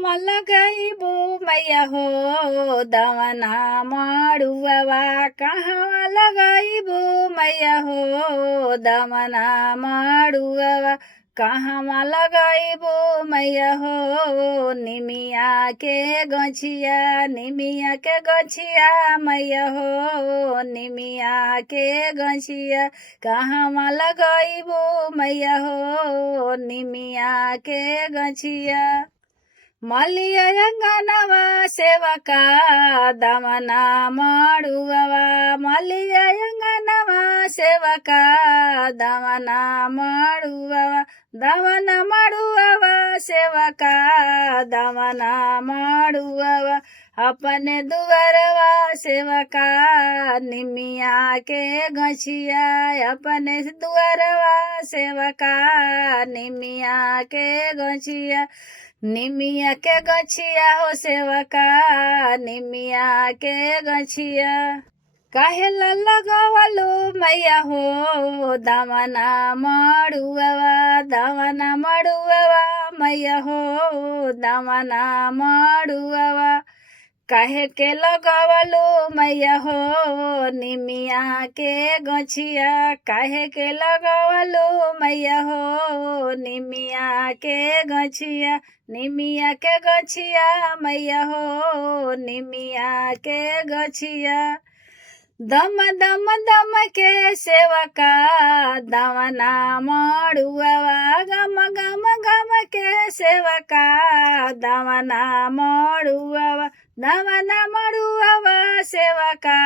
कहवा लगाइबो मैया हो दवना मड़ुआ कहवा लगाइबो मैया हो दवना मड़ुआ कहवा लगाइबो मैया हो निमिया के गछिया मैया हो निमिया के गछिया कहवा लगाइबो मैया हो निमिया के गछिया मलिया अंगनवा सेवका दमना मड़ुआ मलिया अंगनवा सेवका दमना मड़ुआ सेवका दमना मड़ुआ अपने दुआरवा सेवका निमिया के गछिया अपने दुआरवा सेवका निमिया के गछिया निमिया के गछिया हो सेवका निमिया के गछिया काहे लगवलो मैया हो दमना मड़ुआ मैया हो दमना मड़ुआ काहे के लगवलो मैया हो निमिया के गछिया काहे के लगवलो मैया हो निमिया के गछिया निमिया के गछिया मैया हो निमिया के गछिया दम दम दम के सेवका दमना मड़ुआ गम गम गम के सेवका दमना मड़ुआ सेवका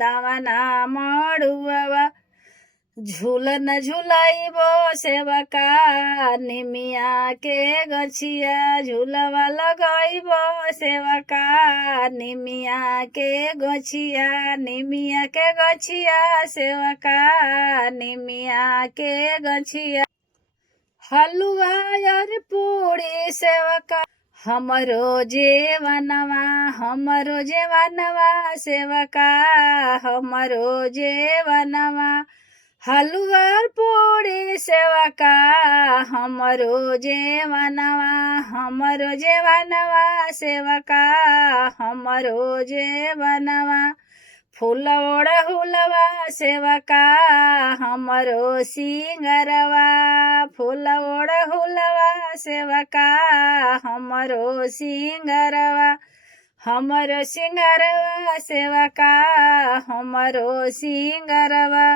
दमना मड़ुआ झूलन झुलाइबो सेवका निमिया के गछिया झूलवा लगाइबो सेवका निमिया के गछिया सेवका निमिया के गछिया हलुआ और पूरी सेवका हमरो जेवनवा सेवका हमरो जेवनवा हलुआ पूरी सेवका हमरो जेवनवा सेवका हमरो जेवनवा फूल ओढ़हुलवा सेवका हमरो सिंगरवा फूल ओढ़हुलवा सेवका हमरो सिंगरवा सेवका हमरो सिंगरवा